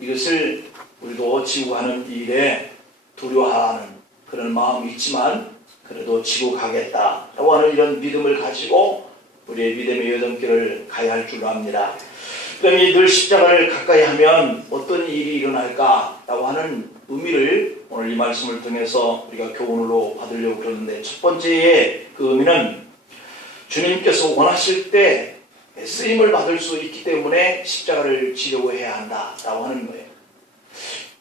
이것을 우리도 지고 가는 일에 두려워하는 그런 마음이 있지만 그래도 지고 가겠다라고 하는 이런 믿음을 가지고 우리의 믿음의 여정길을 가야 할 줄 압니다. 그러니 늘 십자가를 가까이 하면 어떤 일이 일어날까라고 하는 의미를 오늘 이 말씀을 통해서 우리가 교훈으로 받으려고 그러는데, 첫 번째의 그 의미는 주님께서 원하실 때 쓰임을 받을 수 있기 때문에 십자가를 지려고 해야 한다라고 하는 거예요.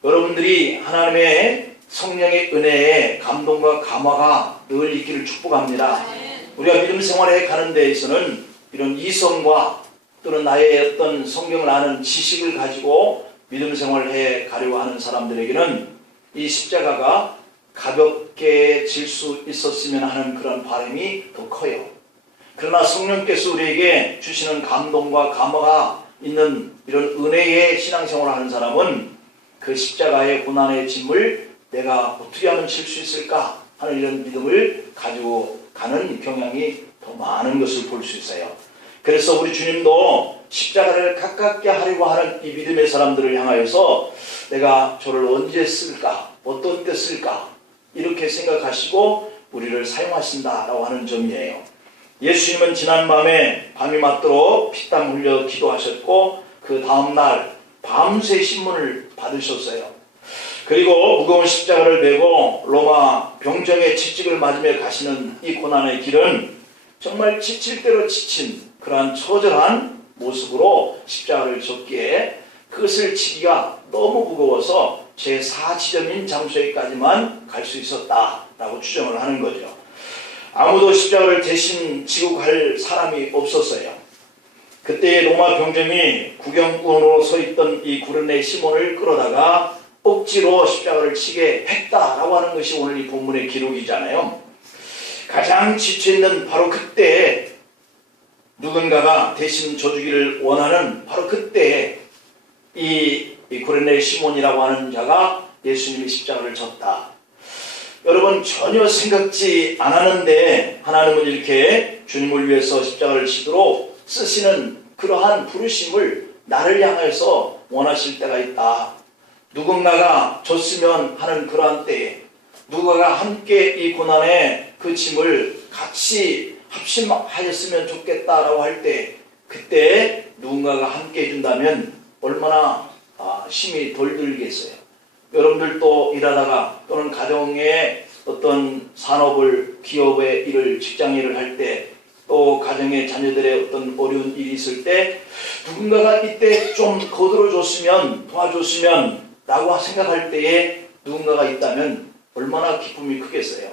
여러분들이 하나님의 성령의 은혜에 감동과 감화가 늘 있기를 축복합니다. 우리가 믿음 생활에 가는 데에서는 이런 이성과 또는 나의 어떤 성경을 아는 지식을 가지고 믿음 생활을 해 가려고 하는 사람들에게는 이 십자가가 가볍게 질 수 있었으면 하는 그런 바람이 더 커요. 그러나 성령께서 우리에게 주시는 감동과 감화가 있는 이런 은혜의 신앙생활을 하는 사람은 그 십자가의 고난의 짐을 내가 어떻게 하면 질 수 있을까 하는 이런 믿음을 가지고 가는 경향이 더 많은 것을 볼 수 있어요. 그래서 우리 주님도 십자가를 가깝게 하려고 하는 이 믿음의 사람들을 향하여서 내가 저를 언제 쓸까, 어떤 때 쓸까, 이렇게 생각하시고 우리를 사용하신다라고 하는 점이에요. 예수님은 지난 밤이 맞도록 피땀 흘려 기도하셨고 그 다음날 밤새 신문을 받으셨어요. 그리고 무거운 십자가를 메고 로마 병정의 채찍을 맞으며 가시는 이 고난의 길은 정말 지칠 대로 지친 그러한 처절한 모습으로 십자가를 졌기에 그것을 지기가 너무 무거워서 제4지점인 장소에까지만 갈 수 있었다라고 추정을 하는 거죠. 아무도 십자가를 대신 지고 갈 사람이 없었어요. 그때 로마 병정이 구경꾼으로 서 있던 이 구레네 시몬을 끌어다가 억지로 십자가를 치게 했다라고 하는 것이 오늘 이 본문의 기록이잖아요. 가장 지쳐있는 바로 그때 누군가가 대신 져주기를 원하는 바로 그때 이 구레네 시몬이라고 하는 자가 예수님이 십자가를 졌다. 여러분, 전혀 생각지 않았는데 하나님은 이렇게 주님을 위해서 십자가를 지도록 쓰시는 그러한 부르심을 나를 향해서 원하실 때가 있다. 누군가가 졌으면 하는 그러한 때에 누군가가 함께 이 고난의 그 짐을 같이 합심하였으면 좋겠다라고 할 때, 그때 누군가가 함께 해준다면 얼마나 힘이 덜 들겠어요. 여러분들도 일하다가 또는 가정의 어떤 산업을, 기업의 일을, 직장 일을 할 때, 또 가정의 자녀들의 어떤 어려운 일이 있을 때 누군가가 이때 좀 거들어줬으면, 도와줬으면 라고 생각할 때에 누군가가 있다면 얼마나 기쁨이 크겠어요.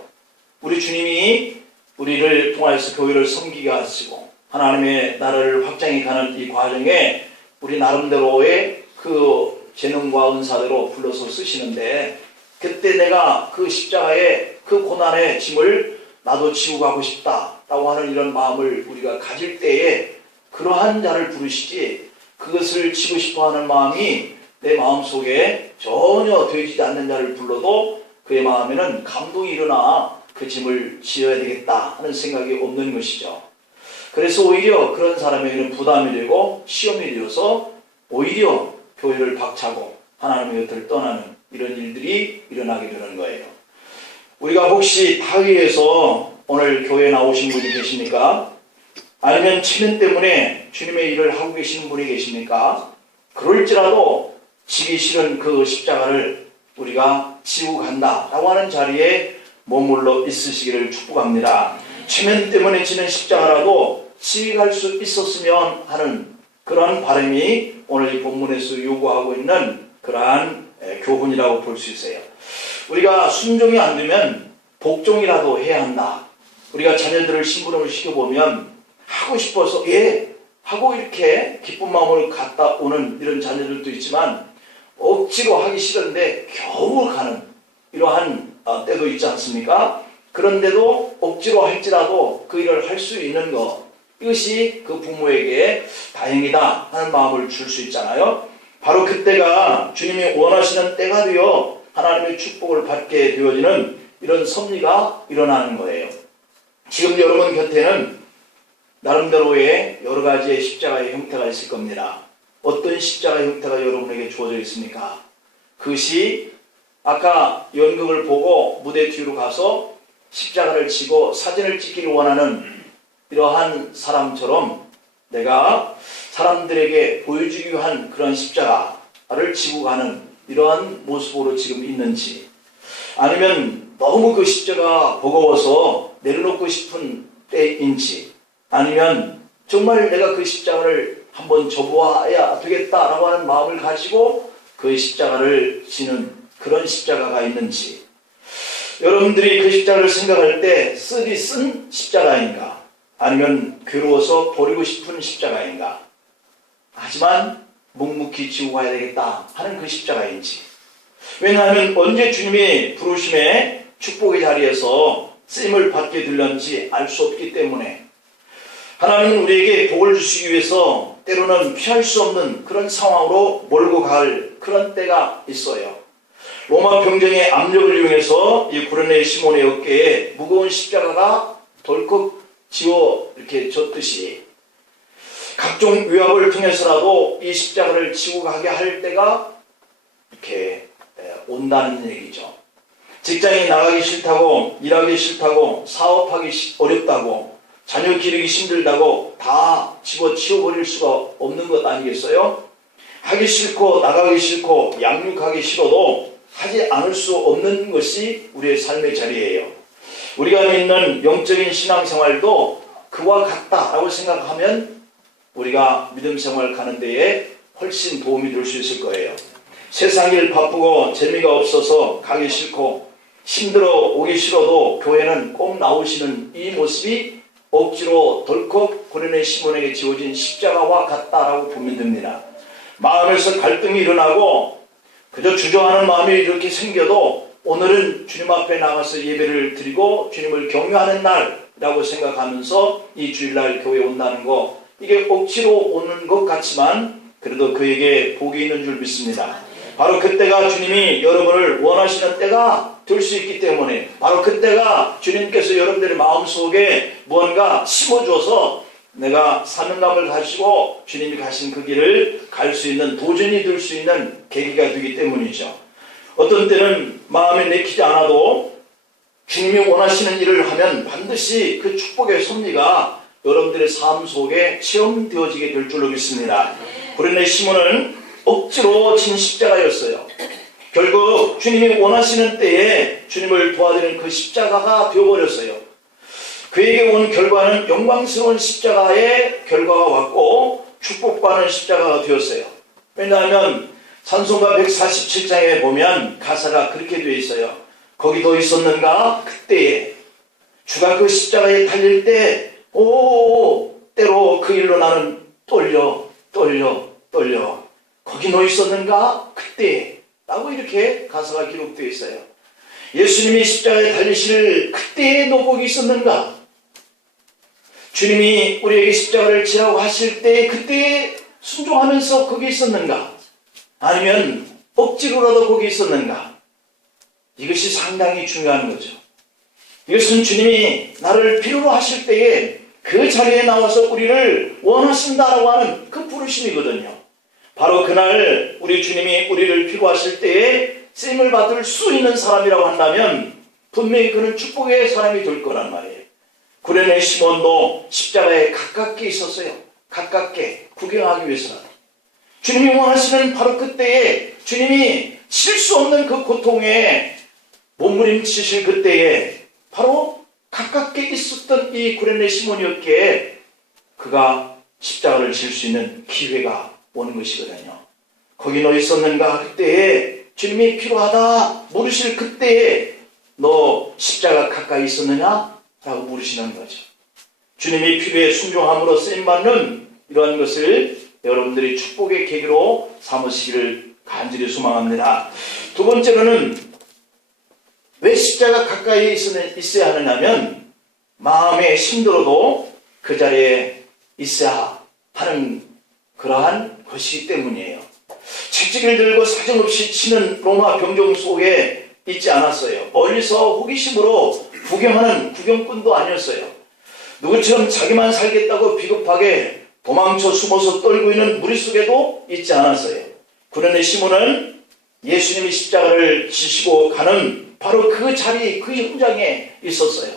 우리 주님이 우리를 통하여서 교회를 섬기게 하시고 하나님의 나라를 확장해 가는 이 과정에 우리 나름대로의 그 재능과 은사대로 불러서 쓰시는데, 그때 내가 그 십자가의 그 고난의 짐을 나도 지고 가고 싶다라고 하는 이런 마음을 우리가 가질 때에 그러한 자를 부르시지, 그것을 지고 싶어하는 마음이 내 마음속에 전혀 되지 않는 자를 불러도 그의 마음에는 감동이 일어나 그 짐을 지어야 되겠다 하는 생각이 없는 것이죠. 그래서 오히려 그런 사람에게는 부담이 되고 시험이 되어서 오히려 교회를 박차고 하나님의 곁을 떠나는 이런 일들이 일어나게 되는 거예요. 우리가 혹시 타의에서 오늘 교회에 나오신 분이 계십니까? 아니면 체면 때문에 주님의 일을 하고 계시는 분이 계십니까? 그럴지라도 지기 싫은 그 십자가를 우리가 지고 간다라고 하는 자리에 머물러 있으시기를 축복합니다. 체면 때문에 지는 십자가라도 지갈 수 있었으면 하는 그러한 바람이 오늘 이 본문에서 요구하고 있는 그러한 교훈이라고 볼 수 있어요. 우리가 순종이 안 되면 복종이라도 해야 한다. 우리가 자녀들을 심부름을 시켜보면 하고 싶어서 하고 이렇게 기쁜 마음을 갖다 오는 이런 자녀들도 있지만 억지로 하기 싫은데 겨우 가는 이러한 때도 있지 않습니까? 그런데도 억지로 할지라도 그 일을 할 수 있는 것, 이것이 그 부모에게 다행이다 하는 마음을 줄 수 있잖아요. 바로 그때가 주님이 원하시는 때가 되어 하나님의 축복을 받게 되어지는 이런 섭리가 일어나는 거예요. 지금 여러분 곁에는 나름대로의 여러 가지의 십자가의 형태가 있을 겁니다. 어떤 십자가 형태가 여러분에게 주어져 있습니까? 그것이 아까 연극을 보고 무대 뒤로 가서 십자가를 지고 사진을 찍기를 원하는 이러한 사람처럼 내가 사람들에게 보여주기 위한 그런 십자가를 지고 가는 이러한 모습으로 지금 있는지, 아니면 너무 그 십자가 버거워서 내려놓고 싶은 때인지, 아니면 정말 내가 그 십자가를 한번 접어야 되겠다라고 하는 마음을 가지고 그 십자가를 지는 그런 십자가가 있는지, 여러분들이 그 십자가를 생각할 때 쓰디 쓴 십자가인가, 아니면 괴로워서 버리고 싶은 십자가인가, 하지만 묵묵히 지고 가야 되겠다 하는 그 십자가인지. 왜냐하면 언제 주님의 부르심에 축복의 자리에서 쓰임을 받게 될는지 알 수 없기 때문에, 하나님은 우리에게 복을 주시기 위해서 때로는 피할 수 없는 그런 상황으로 몰고 갈 그런 때가 있어요. 로마 병정의 압력을 이용해서 이 구레네 시몬의 어깨에 무거운 십자가가 덜컥 지워 이렇게 졌듯이, 각종 위협을 통해서라도 이 십자가를 지고 가게 할 때가 이렇게 온다는 얘기죠. 직장에 나가기 싫다고, 일하기 싫다고, 사업하기 어렵다고, 자녀 기르기 힘들다고 다 집어치워버릴 수가 없는 것 아니겠어요? 하기 싫고 나가기 싫고 양육하기 싫어도 하지 않을 수 없는 것이 우리의 삶의 자리예요. 우리가 믿는 영적인 신앙생활도 그와 같다라고 생각하면 우리가 믿음 생활 가는 데에 훨씬 도움이 될 수 있을 거예요. 세상 일 바쁘고 재미가 없어서 가기 싫고 힘들어 오기 싫어도 교회는 꼭 나오시는 이 모습이 억지로 덜컥 구레네 시몬에게 지어진 십자가와 같다라고 보면 됩니다. 마음에서 갈등이 일어나고 그저 주저하는 마음이 이렇게 생겨도 오늘은 주님 앞에 나가서 예배를 드리고 주님을 경외하는 날이라고 생각하면서 이 주일날 교회에 온다는 거, 이게 억지로 오는 것 같지만 그래도 그에게 복이 있는 줄 믿습니다. 바로 그때가 주님이 여러분을 원하시는 때가 될 수 있기 때문에, 바로 그때가 주님께서 여러분들의 마음속에 무언가 심어줘서 내가 사명감을 가지고 주님이 가신 그 길을 갈 수 있는, 도전이 될 수 있는 계기가 되기 때문이죠. 어떤 때는 마음에 내키지 않아도 주님이 원하시는 일을 하면 반드시 그 축복의 섭리가 여러분들의 삶 속에 체험되어지게 될 줄로 믿습니다. 구레네 시몬은 억지로 진 십자가였어요. 결국 주님이 원하시는 때에 주님을 도와드리는 그 십자가가 되어버렸어요. 그에게 온 결과는 영광스러운 십자가의 결과가 왔고 축복받는 십자가가 되었어요. 왜냐하면 찬송가 147장에 보면 가사가 그렇게 되어 있어요. 거기도 있었는가 그때에 주가 그 십자가에 달릴 때 때로 그 일로 나는 떨려 거기 너 있었는가 그때에 라고 이렇게 가사가 기록되어 있어요. 예수님이 십자가에 달리실 그때에 너 거기 있었는가? 주님이 우리에게 십자가를 지라고 하실 때 그때에 순종하면서 거기 있었는가? 아니면 억지로라도 거기 있었는가? 이것이 상당히 중요한 거죠. 이것은 주님이 나를 필요로 하실 때에 그 자리에 나와서 우리를 원하신다라고 하는 그 부르심이거든요. 바로 그날 우리 주님이 우리를 필요하실 때에 쓰임을 받을 수 있는 사람이라고 한다면 분명히 그는 축복의 사람이 될 거란 말이에요. 구레네 시몬도 십자가에 가깝게 있었어요. 가깝게 구경하기 위해서라도. 주님이 원하시는 바로 그때에 주님이 칠 수 없는 그 고통에 몸부림치실 그때에 바로 가깝게 있었던 이 구레네 시몬이었기에 그가 십자가를 질 수 있는 기회가 오는 것이거든요. 거기 너 있었는가 그때에 주님이 필요하다 물으실 그때에 너 십자가 가까이 있었느냐? 라고 물으시는 거죠. 주님이 필요에 순종함으로 쓰임받는 이러한 것을 여러분들이 축복의 계기로 삼으시기를 간절히 소망합니다. 두 번째로는 왜 십자가 가까이 있어야 하느냐면 마음에 힘들어도 그 자리에 있어야 하는 그러한 것이기 때문이에요. 채찍을 들고 사정없이 치는 로마 병정 속에 있지 않았어요. 멀리서 호기심으로 구경하는 구경꾼도 아니었어요. 누구처럼 자기만 살겠다고 비겁하게 도망쳐 숨어서 떨고 있는 무리 속에도 있지 않았어요. 그런데 시몬은 예수님이 십자가를 지시고 가는 바로 그 자리, 그 현장에 있었어요.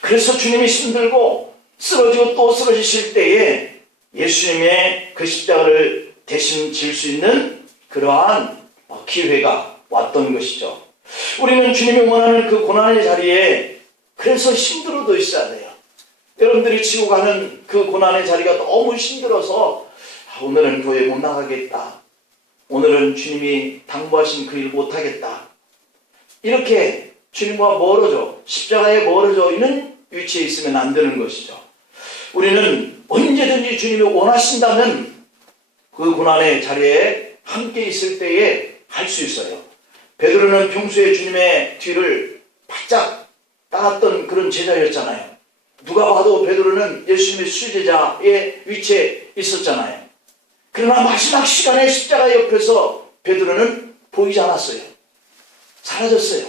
그래서 주님이 힘들고 쓰러지고 또 쓰러지실 때에 예수님의 그 십자가를 대신 질 수 있는 그러한 기회가 왔던 것이죠. 우리는 주님이 원하는 그 고난의 자리에 그래서 힘들어도 있어야 돼요. 여러분들이 지고 가는 그 고난의 자리가 너무 힘들어서 오늘은 교회 못 나가겠다. 오늘은 주님이 당부하신 그 일 못하겠다. 이렇게 주님과 멀어져, 십자가에 멀어져 있는 위치에 있으면 안 되는 것이죠. 우리는 언제든지 주님이 원하신다면 그 고난의 자리에 함께 있을 때에 할 수 있어요. 베드로는 평소에 주님의 뒤를 바짝 따랐던 그런 제자였잖아요. 누가 봐도 베드로는 예수님의 수제자의 위치에 있었잖아요. 그러나 마지막 시간에 십자가 옆에서 베드로는 보이지 않았어요. 사라졌어요.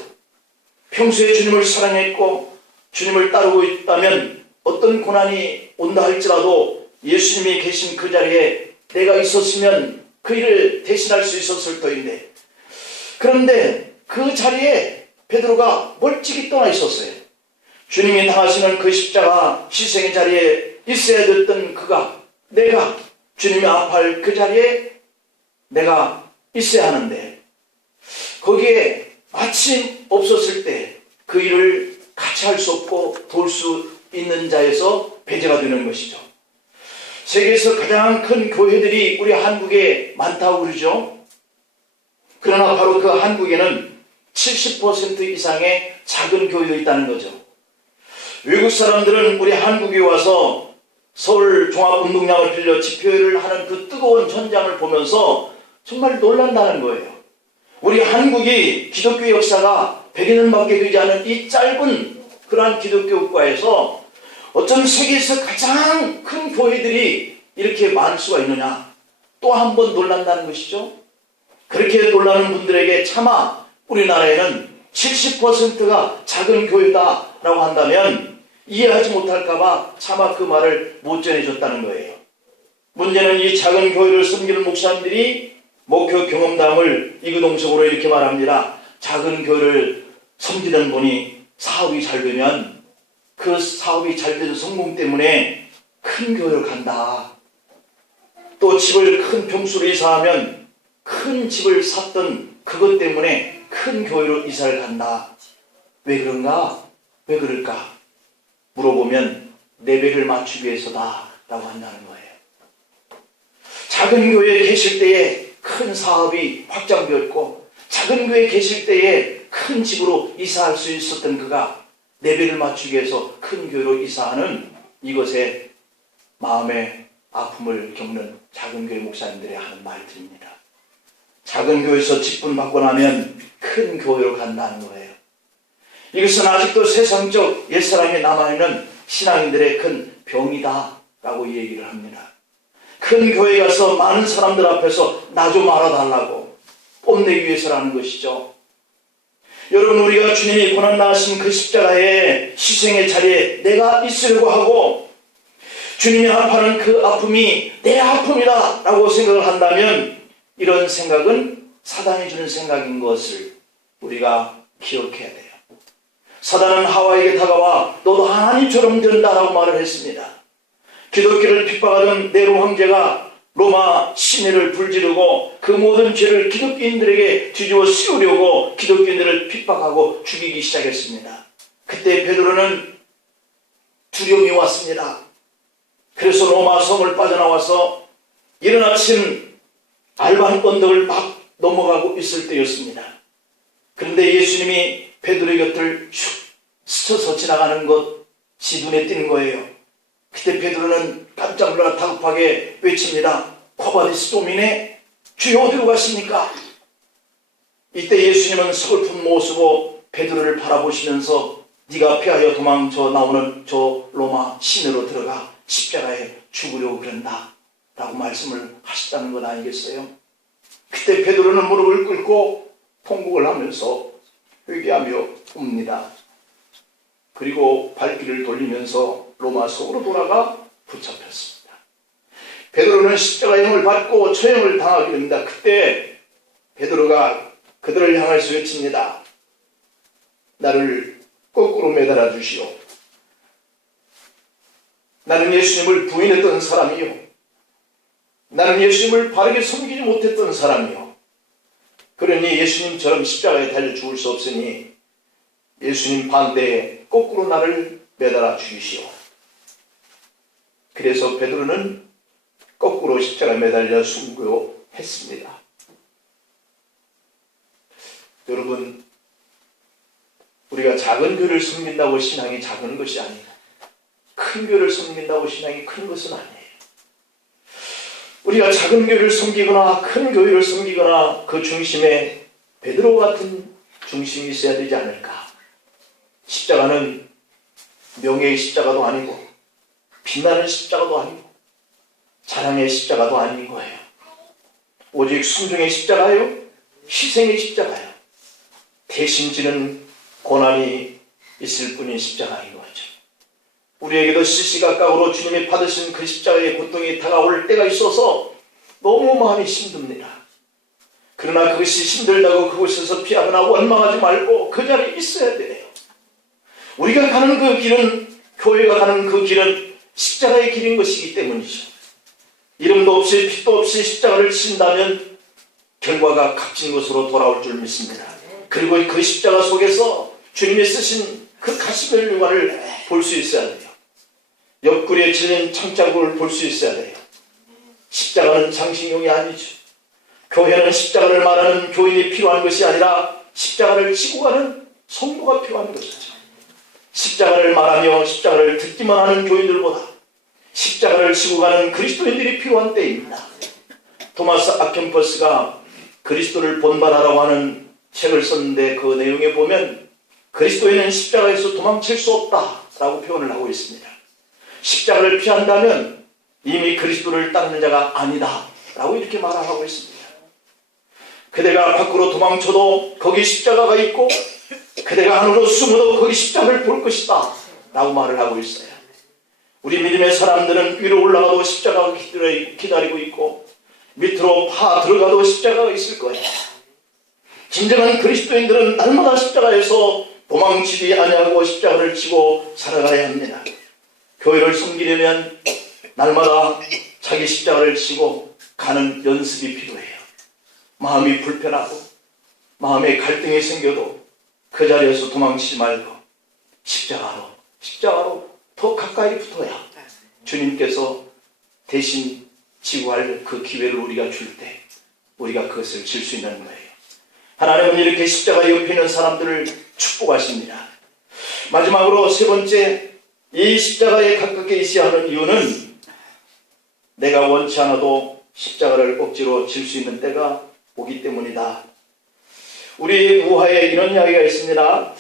평소에 주님을 사랑했고 주님을 따르고 있다면 어떤 고난이 온다 할지라도 예수님이 계신 그 자리에 내가 있었으면 그 일을 대신할 수 있었을 터인데, 그런데 그 자리에 베드로가 멀찍이 떠나 있었어요. 주님이 당하시는 그 십자가 희생의 자리에 있어야 됐던 그가, 내가 주님이 아파할 그 자리에 내가 있어야 하는데, 거기에 마침 없었을 때 그 일을 같이 할 수 없고 도울 수 있는 자에서 배제가 되는 것이죠. 세계에서 가장 큰 교회들이 우리 한국에 많다고 그러죠. 그러나 바로 그 한국에는 70% 이상의 작은 교회도 있다는 거죠. 외국 사람들은 우리 한국에 와서 서울 종합운동장을 빌려 집회를 하는 그 뜨거운 현장을 보면서 정말 놀란다는 거예요. 우리 한국이 기독교 역사가 100여 년밖에 되지 않은 이 짧은 그러한 기독교 국가에서 어쩜 세계에서 가장 큰 교회들이 이렇게 많을 수가 있느냐, 또 한 번 놀란다는 것이죠. 그렇게 놀라는 분들에게 차마 우리나라에는 70%가 작은 교회다라고 한다면 이해하지 못할까봐 차마 그 말을 못 전해줬다는 거예요. 문제는 이 작은 교회를 섬기는 목사님들이 목표 경험담을 이구동성으로 이렇게 말합니다. 작은 교회를 섬기는 분이 사업이 잘 되면 그 사업이 잘 되는 성공 때문에 큰 교회를 간다. 또 집을 큰 평수로 이사하면 큰 집을 샀던 그것 때문에 큰 교회로 이사를 간다. 왜 그런가? 왜 그럴까? 물어보면 레벨을 맞추기 위해서다 라고 한다는 거예요. 작은 교회에 계실 때에 큰 사업이 확장되었고 작은 교회에 계실 때에 큰 집으로 이사할 수 있었던 그가 레벨을 맞추기 위해서 큰 교회로 이사하는 이것에 마음의 아픔을 겪는 작은 교회 목사님들이 하는 말들입니다. 작은 교회에서 직분받고 나면 큰 교회로 간다는 거예요. 이것은 아직도 세상적 옛사람이 남아있는 신앙인들의 큰 병이다 라고 얘기를 합니다. 큰 교회 가서 많은 사람들 앞에서 나 좀 알아달라고 뽐내기 위해서라는 것이죠. 여러분, 우리가 주님이 고난당하신 그 십자가의 희생의 자리에 내가 있으려고 하고 주님이 아파하는 그 아픔이 내 아픔이다 라고 생각을 한다면 이런 생각은 사단이 주는 생각인 것을 우리가 기억해야 돼요. 사단은 하와에게 다가와 너도 하나님처럼 된다라고 말을 했습니다. 기독교를 핍박하던 네로 황제가 로마 시내를 불지르고 그 모든 죄를 기독교인들에게 뒤집어 씌우려고 기독교인들을 핍박하고 죽이기 시작했습니다. 그때 베드로는 두려움이 왔습니다. 그래서 로마 성을 빠져나와서 이른 아침 알반 언덕을 막 넘어가고 있을 때였습니다. 그런데 예수님이 베드로의 곁을 슉 스쳐서 지나가는 것이 눈에 띄는 거예요. 그때 베드로는 깜짝 놀라 다급하게 외칩니다. 코바디스 도미네, 주여 어디로 가십니까? 이때 예수님은 서글픈 모습으로 베드로를 바라보시면서 네가 피하여 도망쳐 나오는 저 로마 시내로 들어가 십자가에 죽으려고 그런다 라고 말씀을 하셨다는 것 아니겠어요? 그때 베드로는 무릎을 꿇고 통곡을 하면서 회개하며 옵니다. 그리고 발길을 돌리면서 로마 속으로 돌아가 붙잡혔습니다. 베드로는 십자가형을 받고 처형을 당하게 됩니다. 그때 베드로가 그들을 향해서 외칩니다. 나를 거꾸로 매달아 주시오. 나는 예수님을 부인했던 사람이요, 나는 예수님을 바르게 섬기지 못했던 사람이요, 그러니 예수님처럼 십자가에 달려 죽을 수 없으니 예수님 반대에 거꾸로 나를 매달아 주시오. 그래서 베드로는 거꾸로 십자가에 매달려 순교했습니다. 여러분, 우리가 작은 교회를 섬긴다고 신앙이 작은 것이 아니에요. 큰 교회를 섬긴다고 신앙이 큰 것은 아니에요. 우리가 작은 교회를 섬기거나 큰 교회를 섬기거나 그 중심에 베드로 같은 중심이 있어야 되지 않을까. 십자가는 명예의 십자가도 아니고 빛나는 십자가도 아니고 자랑의 십자가도 아닌 거예요. 오직 순종의 십자가요, 희생의 십자가요, 대신 지는 고난이 있을 뿐인 십자가인 거죠. 우리에게도 시시각각으로 주님이 받으신 그 십자가의 고통이 다가올 때가 있어서 너무 마음이 힘듭니다. 그러나 그것이 힘들다고 그곳에서 피하거나 원망하지 말고 그 자리에 있어야 돼요. 우리가 가는 그 길은, 교회가 가는 그 길은 십자가의 길인 것이기 때문이죠. 이름도 없이 빛도 없이 십자가를 친다면 결과가 값진 것으로 돌아올 줄 믿습니다. 그리고 그 십자가 속에서 주님이 쓰신 그 가시멜 유관을 볼 수 있어야 돼요. 옆구리에 찔린 창자국을 볼 수 있어야 돼요. 십자가는 장식용이 아니죠. 교회는 십자가를 말하는 교인이 필요한 것이 아니라 십자가를 지고 가는 성도가 필요한 것이죠. 십자가를 말하며 십자가를 듣기만 하는 교인들보다 십자가를 지고 가는 그리스도인들이 필요한 때입니다. 토마스 아켄퍼스가 그리스도를 본받아라고 하는 책을 썼는데 그 내용에 보면 그리스도인은 십자가에서 도망칠 수 없다라고 표현을 하고 있습니다. 십자가를 피한다면 이미 그리스도를 따르는 자가 아니다 라고 이렇게 말을 하고 있습니다. 그대가 밖으로 도망쳐도 거기 십자가가 있고 그대가 안으로 숨어도 거기 십자가를 볼 것이다 라고 말을 하고 있어요. 우리 믿음의 사람들은 위로 올라가도 십자가가 기다리고 있고 밑으로 파 들어가도 십자가가 있을 거예요. 진정한 그리스도인들은 날마다 십자가에서 도망치지 아니하고 십자가를 지고 살아가야 합니다. 교회를 섬기려면 날마다 자기 십자가를 지고 가는 연습이 필요해요. 마음이 불편하고 마음에 갈등이 생겨도 그 자리에서 도망치지 말고 십자가로 더 가까이 붙어야 주님께서 대신 지고 할 그 기회를 우리가 줄 때 우리가 그것을 질 수 있는 거예요. 하나님은 이렇게 십자가 옆에 있는 사람들을 축복하십니다. 마지막으로 세 번째, 이 십자가에 가깝게 있어야 하는 이유는 내가 원치 않아도 십자가를 억지로 질 수 있는 때가 오기 때문이다. 우리 우화에 이런 이야기가 있습니다.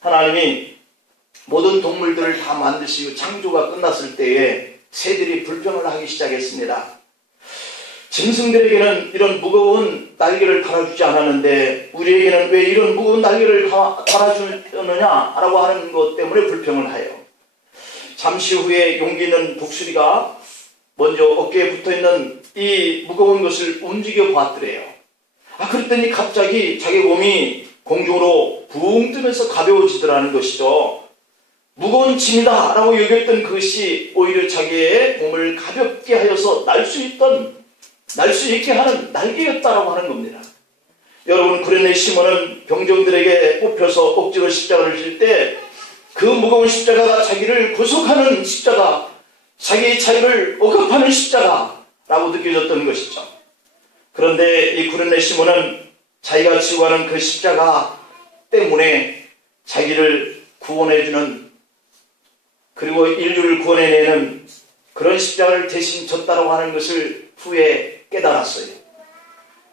하나님이 모든 동물들을 다 만드시고 창조가 끝났을 때에 새들이 불평을 하기 시작했습니다. 짐승들에게는 이런 무거운 날개를 달아주지 않았는데 우리에게는 왜 이런 무거운 날개를 달아주느냐라고 하는 것 때문에 불평을 해요. 잠시 후에 용기 있는 독수리가 먼저 어깨에 붙어있는 이 무거운 것을 움직여 봤더래요. 그랬더니 갑자기 자기 몸이 공중으로 붕 뜨면서 가벼워지더라는 것이죠. 무거운 짐이다 라고 여겼던 그것이 오히려 자기의 몸을 가볍게 하여서 날 수 있게 하는 날개였다라고 하는 겁니다. 여러분, 구레네 시몬은 병정들에게 뽑혀서 억지로 십자가를 질 때 그 무거운 십자가가 자기를 구속하는 십자가, 자기의 자유를 억압하는 십자가라고 느껴졌던 것이죠. 그런데 이 구레네 시몬은 자기가 지고 가는 그 십자가 때문에 자기를 구원해주는, 그리고 인류를 구원해내는 그런 십자가를 대신 졌다라고 하는 것을 후에 깨달았어요.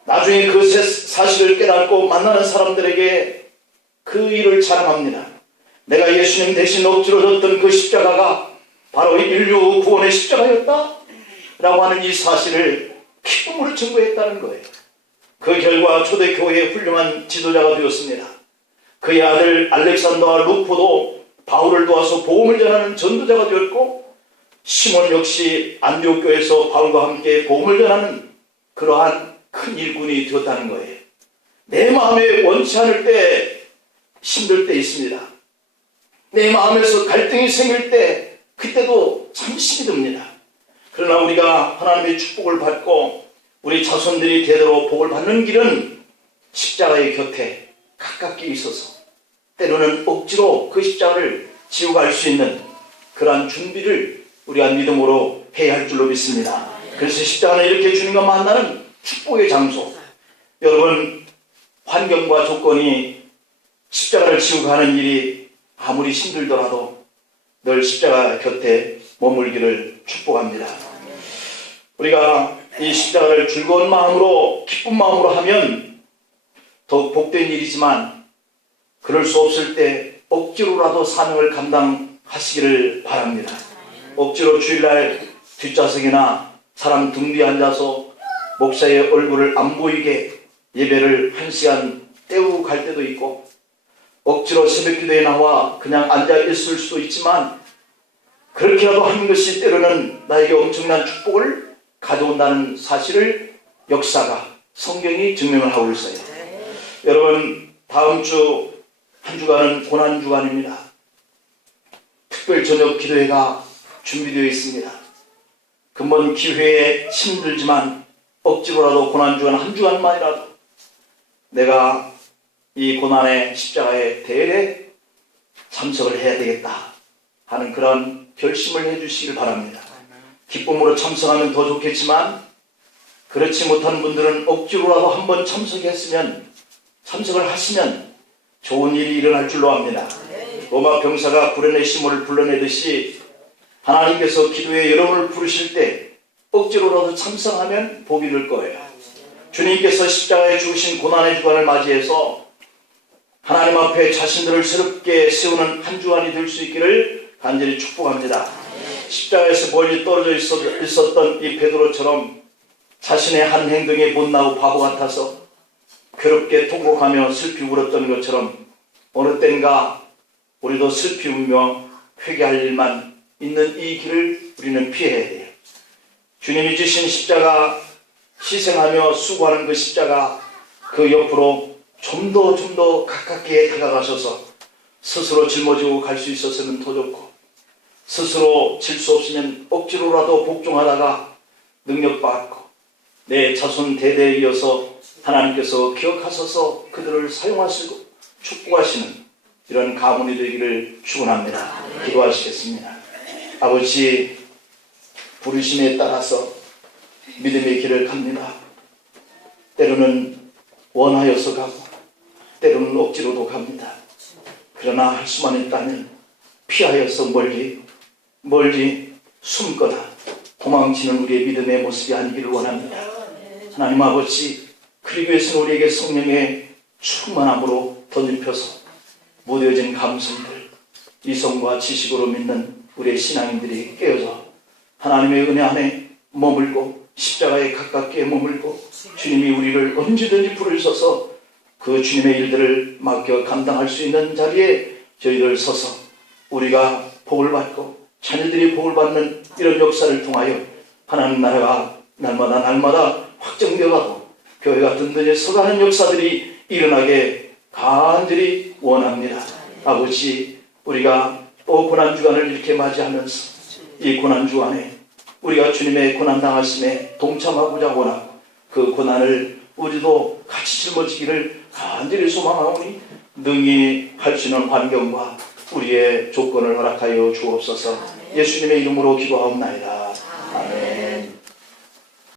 나중에 그 사실을 깨닫고 만나는 사람들에게 그 일을 자랑합니다. 내가 예수님 대신 억지로 졌던 그 십자가가 바로 인류 구원의 십자가였다 라고 하는 이 사실을 기쁨으로 증거했다는 거예요. 그 결과 초대교회의 훌륭한 지도자가 되었습니다. 그의 아들 알렉산더와 루포도 바울을 도와서 복음을 전하는 전도자가 되었고, 시몬 역시 안디옥 교회에서 바울과 함께 복음을 전하는 그러한 큰 일꾼이 되었다는 거예요. 내 마음에 원치 않을 때, 힘들 때 있습니다. 내 마음에서 갈등이 생길 때 그때도 참 힘이 듭니다. 그러나 우리가 하나님의 축복을 받고 우리 자손들이 대대로 복을 받는 길은 십자가의 곁에 가깝게 있어서 때로는 억지로 그 십자가를 지고 갈 수 있는 그러한 준비를 우리가 믿음으로 해야 할 줄로 믿습니다. 그래서 십자가는 이렇게 주님과 만나는 축복의 장소. 여러분, 환경과 조건이 십자가를 지고 가는 일이 아무리 힘들더라도 늘 십자가 곁에 머물기를 축복합니다. 우리가 이 십자가를 즐거운 마음으로, 기쁜 마음으로 하면 더욱 복된 일이지만 그럴 수 없을 때 억지로라도 사명을 감당하시기를 바랍니다. 억지로 주일날 뒷좌석이나 사람 등 뒤에 앉아서 목사의 얼굴을 안 보이게 예배를 1시간 때우고 갈 때도 있고, 억지로 새벽기도에 나와 그냥 앉아 있을 수도 있지만 그렇게라도 하는 것이 때로는 나에게 엄청난 축복을 가져온다는 사실을 역사가, 성경이 증명을 하고 있어요. 여러분, 다음 주 한 주간은 고난주간입니다. 특별 저녁 기도회가 준비되어 있습니다. 근본 기회에 힘들지만 억지로라도 고난주간 한 주간만이라도 내가 이 고난의 십자가의 대회에 참석을 해야 되겠다 하는 그런 결심을 해주시길 바랍니다. 기쁨으로 참석하면 더 좋겠지만 그렇지 못한 분들은 억지로라도 한번 참석을 하시면 좋은 일이 일어날 줄로 압니다. 로마 병사가 구련의 시몬을 불러내듯이 하나님께서 기도에 여러분을 부르실 때 억지로라도 참석하면 복이 될 거예요. 주님께서 십자가에 죽으신 고난의 주간을 맞이해서 하나님 앞에 자신들을 새롭게 세우는 한 주간이 될 수 있기를 간절히 축복합니다. 십자가에서 멀리 떨어져 있었던 이 베드로처럼 자신의 한 행동에 못나고 바보 같아서 괴롭게 통곡하며 슬피 울었던 것처럼 어느 땐가 우리도 슬피 울며 회개할 일만 있는 이 길을 우리는 피해야 돼요. 주님이 주신 십자가, 희생하며 수고하는 그 십자가, 그 옆으로 좀 더 가깝게 다가가셔서 스스로 짊어지고 갈 수 있었으면 더 좋고, 스스로 질 수 없으면 억지로라도 복종하다가 능력받고 내 자손 대대에 이어서 하나님께서 기억하셔서 그들을 사용하시고 축복하시는 이런 가문이 되기를 축원합니다. 기도하시겠습니다. 아버지, 부르심에 따라서 믿음의 길을 갑니다. 때로는 원하여서 가고 때로는 억지로도 갑니다. 그러나 할 수만 있다면 피하여서 멀리 숨거나 도망치는 우리의 믿음의 모습이 아니기를 원합니다. 하나님 아버지, 그리고 위해서는 우리에게 성령의 충만함으로 덧입혀서 무뎌진 감성들, 이성과 지식으로 믿는 우리의 신앙인들이 깨어져 하나님의 은혜 안에 머물고 십자가에 가깝게 머물고 주님이 우리를 언제든지 부르셔서 그 주님의 일들을 맡겨 감당할 수 있는 자리에 저희들 서서 우리가 복을 받고 자녀들이 복을 받는 이런 역사를 통하여 하나님 나라가 날마다 확정되어가고 교회가 든든히 서가는 역사들이 일어나게 간절히 원합니다. 아버지, 우리가 또 고난주간을 이렇게 맞이하면서 이 고난주간에 우리가 주님의 고난당하심에 동참하고자 원하고 그 고난을 우리도 같이 짊어지기를 간절히 소망하오니 능히 할 수 있는 환경과 우리의 조건을 허락하여 주옵소서. 예수님의 이름으로 기도하옵나이다. 아멘.